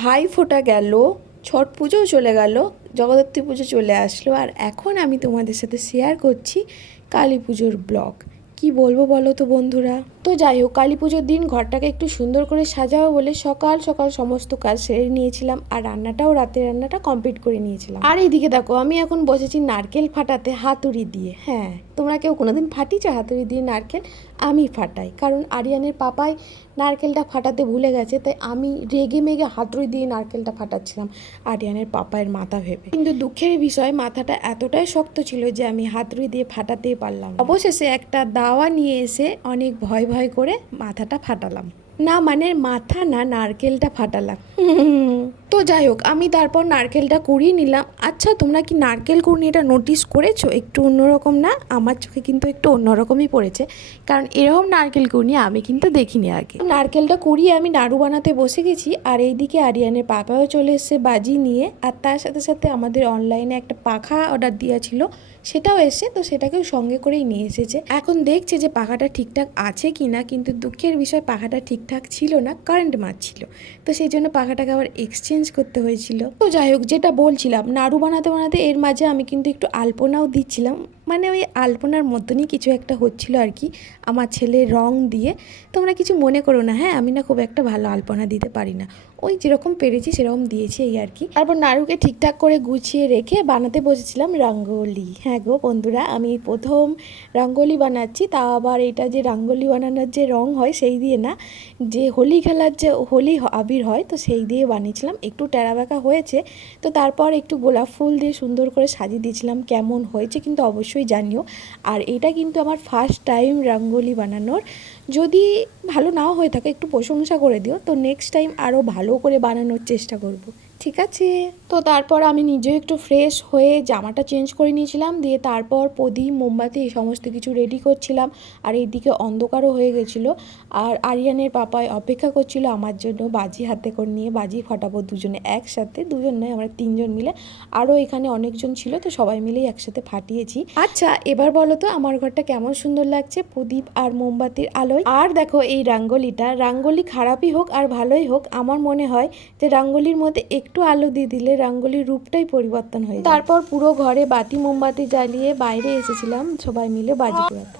ভাই ফোঁটা গেল, ছট পুজোও চলে গেল, জগদ্ধাত্রী পুজো চলে আসলো, আর এখন আমি তোমাদের সাথে শেয়ার করছি কালী পুজোর ব্লগ। কি বলবো বলো তো বন্ধুরা। তো যাই হোক, কালী পুজোর দিন ঘরটাকে একটু সুন্দর করে সাজাবো বলে সকাল সকাল সমস্ত কাজ সেরে নিয়েছিলাম, আর রান্নাটাও, রাতের রান্নাটা কমপ্লিট করে নিয়েছিলাম। আর এইদিকে দেখো, আমি এখন বসেছি নারকেল ফাটাতে হাতুড়ি দিয়ে। হ্যাঁ, তোমরা কেউ কোনোদিন ফাটিয়েছো হাতুড়ি দিয়ে নারকেল? আমি ফাটাই, কারণ আরিয়ানের পাপাই নারকেলটা ফাটাতে ভুলে গেছে, তাই আমি রেগে মেগে হাতুড়ি দিয়ে নারকেলটা ফাটাচ্ছিলাম আরিয়ানের পাপায়ের মাথা ভেবে। কিন্তু দুঃখের বিষয়, মাথাটা এতটাই শক্ত ছিল যে আমি হাতুড়ি দিয়ে ফাটাতেই পারলাম না। অবশেষে একটা দাওয়া নিয়ে এসে অনেক ভয় ভয় করে মাথাটা ফাটালাম। না মানে মাথা না, নারকেলটা ফাটালাম। তো যাই হোক, আমি তারপর নারকেলটা কুড়িয়ে নিলাম। আচ্ছা, তোমরা কি নারকেল কুড়িয়ে এটা নোটিস করেছো? একটু অন্যরকম না? আমার চোখে কিন্তু একটু অন্যরকমই পড়েছে, কারণ এরকম নারকেল কুড়িয়ে আমি কিন্তু দেখিনি আগে। নারকেলটা কুড়িয়ে আমি নাড়ু বানাতে বসে গেছি, আর এইদিকে আরিয়ানের পাপাও চলে এসেছে বাজি নিয়ে, আর তার সাথে সাথে আমাদের অনলাইনে একটা পাখা অর্ডার দেওয়া ছিল, সেটাও এসে, তো সেটাকেও সঙ্গে করেই নিয়ে এসেছে। এখন দেখছে যে পাখাটা ঠিকঠাক আছে কি না, কিন্তু দুঃখের বিষয় পাখাটা ঠিকঠাক ছিল না, কারেন্ট মারছিল, তো সেই জন্য পাখাটাকে আবার এক্সচেঞ্জ করতে হয়েছিল। তো যাই হোক, যেটা বলছিলাম, নাড়ু বানাতে বানাতে এর মাঝে আমি কিন্তু একটু আলপনাও দিচ্ছিলাম, মানে ওই আলপনার মতনই কিছু একটা হচ্ছিল আর কি, আমার ছেলে রং দিয়ে। তোমরা কিছু মনে করো না, হ্যাঁ, আমি না খুব একটা ভালো আলপনা দিতে পারি না, ওই যেরকম পেরেছি সেরকম দিয়েছি এই আর কি। তারপর নাড়ুকে ঠিকঠাক করে গুছিয়ে রেখে বানাতে বসেছিলাম রঙ্গোলি। হ্যাঁ গো বন্ধুরা, আমি প্রথম রঙ্গোলি বানাচ্ছি, তা আবার এটা যে রঙ্গোলি বানানোর যে রং হয় সেই দিয়ে না, যে হোলি খেলার যে হোলি আবির হয়, তো সেই দিয়ে বানিয়েছিলাম। একটু টেরাবেঁকা হয়েছে, তো তারপর একটু গোলাপ ফুল দিয়ে সুন্দর করে সাজিয়ে দিয়েছিলাম। কেমন হয়েছে কিন্তু অবশ্যই জানিও। আর এটা কিন্তু আমার ফার্স্ট টাইম রঙ্গোলি বানানোর। যদি ভালো নাও হয়ে থাকে একটু প্রশংসা করে দিও, তো নেক্সট টাইম আরও ভালো করে বানানোর চেষ্টা করব, ঠিক আছে? তো তারপর আমি নিজেও একটু ফ্রেশ হয়ে জামাটা চেঞ্জ করে নিয়েছিলাম, দিয়ে তারপর প্রদীপ, মোমবাতি এই সমস্ত কিছু রেডি করছিলাম। আর এইদিকে অন্ধকারও হয়ে গেছিলো, আর আরিয়ানের পাপাই অপেক্ষা করছিল আমার জন্য বাজি হাতে করে নিয়ে। বাজি ফাটাবো দুজনে একসাথে, দুজন নয়, আমরা তিনজন মিলে, আরও এখানে অনেকজন ছিল, তো সবাই মিলেই একসাথে ফাটিয়েছি। আচ্ছা, এবার বলো তো আমার ঘরটা কেমন সুন্দর লাগছে প্রদীপ আর মোমবাতির আলোয়। আর দেখো এই রাঙ্গোলিটা, রাঙ্গোলি খারাপই হোক আর ভালোই হোক, আমার মনে হয় যে রাঙ্গোলির মধ্যে একটু আলো দিয়ে দিলে রাঙ্গোলির রূপটাই পরিবর্তন হয়ে যায়। তারপর পুরো ঘরে বাতি মোমবাতি জ্বালিয়ে বাইরে এসেছিলাম সবাই মিলে বাজি পোড়াতে।